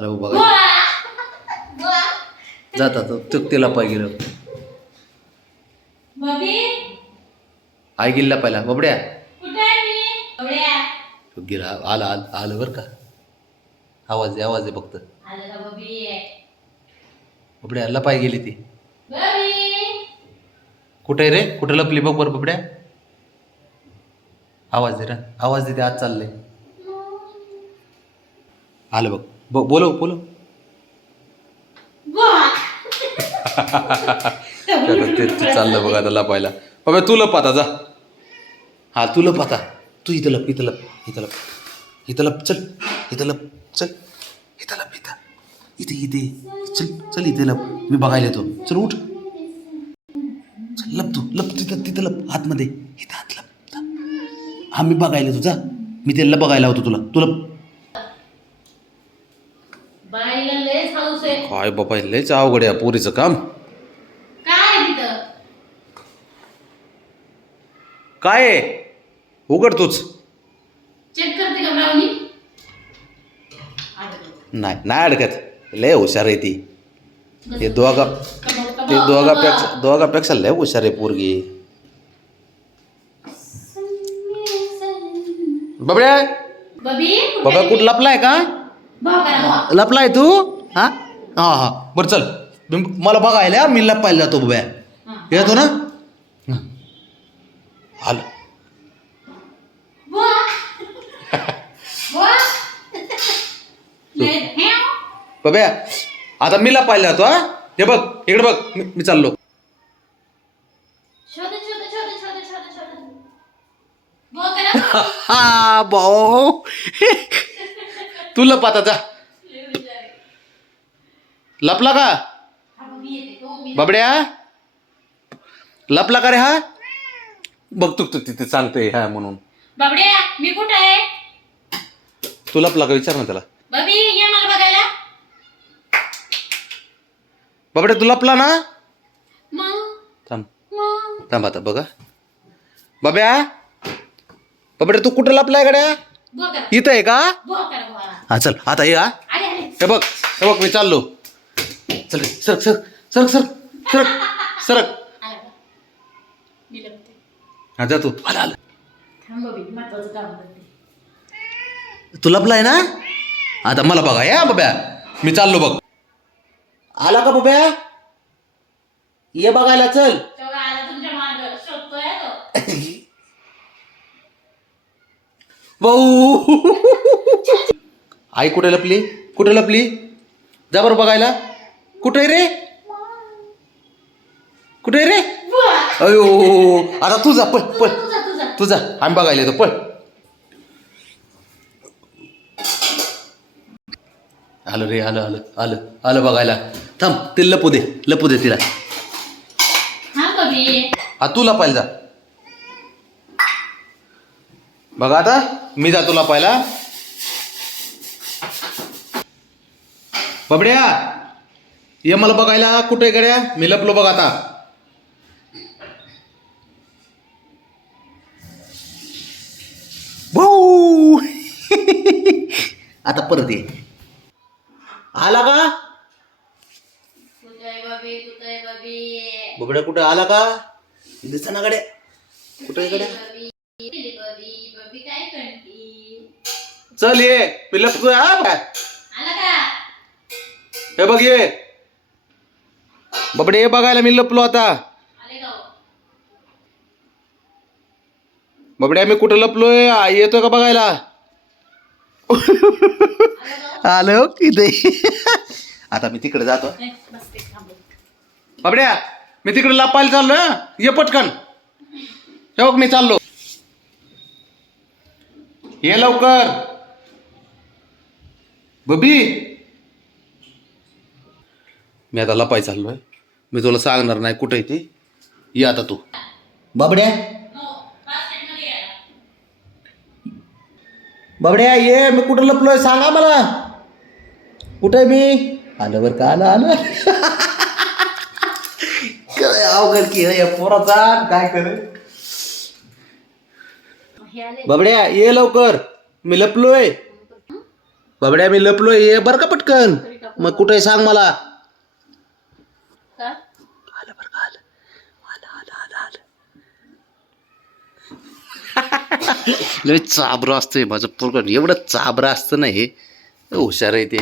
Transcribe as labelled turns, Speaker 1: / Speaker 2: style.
Speaker 1: अरे बघा. जातात चुक तिला पाय गेलं आई गेला पहिला. बबड्या. तो गेला आला आलं आलं बरं का? आवाज आहे आवाज आहे फक्त. बबड्या लपाय गेली ती. कुठे आहे रे? कुठं लपली बघ बरं बबड्या. आवाज दे रे. आवाज दे ते आज चाललंय. आलं बघ. ब बोलव त्याला ते ते चाललं बघ आता लपायला. बाबा तू लप आता जा. हा तू लप आता. तू इथं लप इथं लप इथं लप. इथं लप चल. इथं लप चल. इथं लप इथं. इथे इथे. चल चल इथे लप. मी बघायला येतो. चल उठ. चल लप तू. लप तिथं तिथं लप. आतमध्ये. इथं आत लप. हा मी बघायला येतो. जा. मी त्याला बघायला होतो तुला. तुला
Speaker 2: बाईला लयच हाऊस आहे.
Speaker 1: काय बाबा लयच अवघड आहे पोरीचं काम.
Speaker 2: काय आहे तिथं?
Speaker 1: काय आहे? उघड तूच.
Speaker 2: चेक करते का ब्राउनी
Speaker 1: नाही नाही अडकत. लय हुशार आहे ती. ते दोघा ते दोघापेक्षा दोघापेक्षा लय हुशार आहे पोरगी. बबड्या!
Speaker 2: बबी
Speaker 1: बाबा कुठं लपलाय का. लपलाय तू? हा? हा हा. बरं चल. मी- मला बघायला मी लपायला जातो बब्या.
Speaker 2: हा.
Speaker 1: येतो ना. आलं. बब्या आता मी लपायला जातो हा? हे बघ इकडे बघ. मी चाललो. हा भाऊ. तू लप आता जा. लपला का? बबड्या? लपला का रे हा? बघ तू तू तिथे सांगते हा म्हणून.
Speaker 2: बाबड्या मी कुठं आहे?
Speaker 1: तू लपला का? विचार ना त्याला.
Speaker 2: बबी ये मला बघायला.
Speaker 1: बबड्या तू लपला ना?
Speaker 2: मग
Speaker 1: थांब.
Speaker 2: मग
Speaker 1: थांब आता बघा. बब्या? बबड्या तू कुठं लपलाय गड्या? इथं आहे का? हा चल आता ये हा. हे बघ हे बघ मी चाललो. चल सरक सरक सरक सरक सरक सरक. हा जा तू. आला आला. तू लपलाय ना? आता मला बघा या बब्या. मी चाललो बघ. आला का बब्या? ये बघायला चल. भाऊ. आई कुठे लपली? कुठे लपली? जा बरं बघायला. कुठे रे? कुठे रे? अयो. आता तू जा पळ पळ. तू जा आम्ही बघायला येतो पळ. आलं रे आलं आलं आलं आलं बघायला. थांब ते लपू दे लपू दे तिला.
Speaker 2: हा
Speaker 1: तू लपायला जा. बघा आता मी जातो लपायला. बबड्या ये मला बघायला कुठे गड्या? मी लपलो बघ आता. भाऊ! आता परत ये. आला का? बबड्या कुठे? आला का? दिसा ना गड्या. कुठे गड्या
Speaker 2: बबी बबी बबी काय करती
Speaker 1: चल ये मी लपतोय हा बघ.
Speaker 2: आला का?
Speaker 1: हे बघ ये. बबडे ये बघायला मी लपलो आता.
Speaker 2: आले का हो?
Speaker 1: बबड्या मी कुठं लपलोय? येतोय का बघायला? आलो इथे आता मी तिकडे जातो. बबड्या मी तिकडे लपायला चाललो हं. ये पटकन. हे बघ मी चाललो. ये लवकर. बबी! मी आता लपाय चाललोय. मी तुला सांगणार नाही कुठे आहे ती. ये आता तू. बाबड्या! बाबड्या ये मी कुठं लपलोय सांगा मला. कुठे आहे मी? आलं बरं का आलं आलं. काय अवघड की या पोराचा. काय करे? बाबड्या ये लवकर. मी लपलोय. बाबड्या मी लपलो ये बरं का पटकन? मग कुठे सांग मला. आलं बरं का आलं. आलं आलं आलं आलं. लय चाबरं असतंय माझं पोरगं. एवढं चाबरं असतं ना हे. हुशार आहे ते.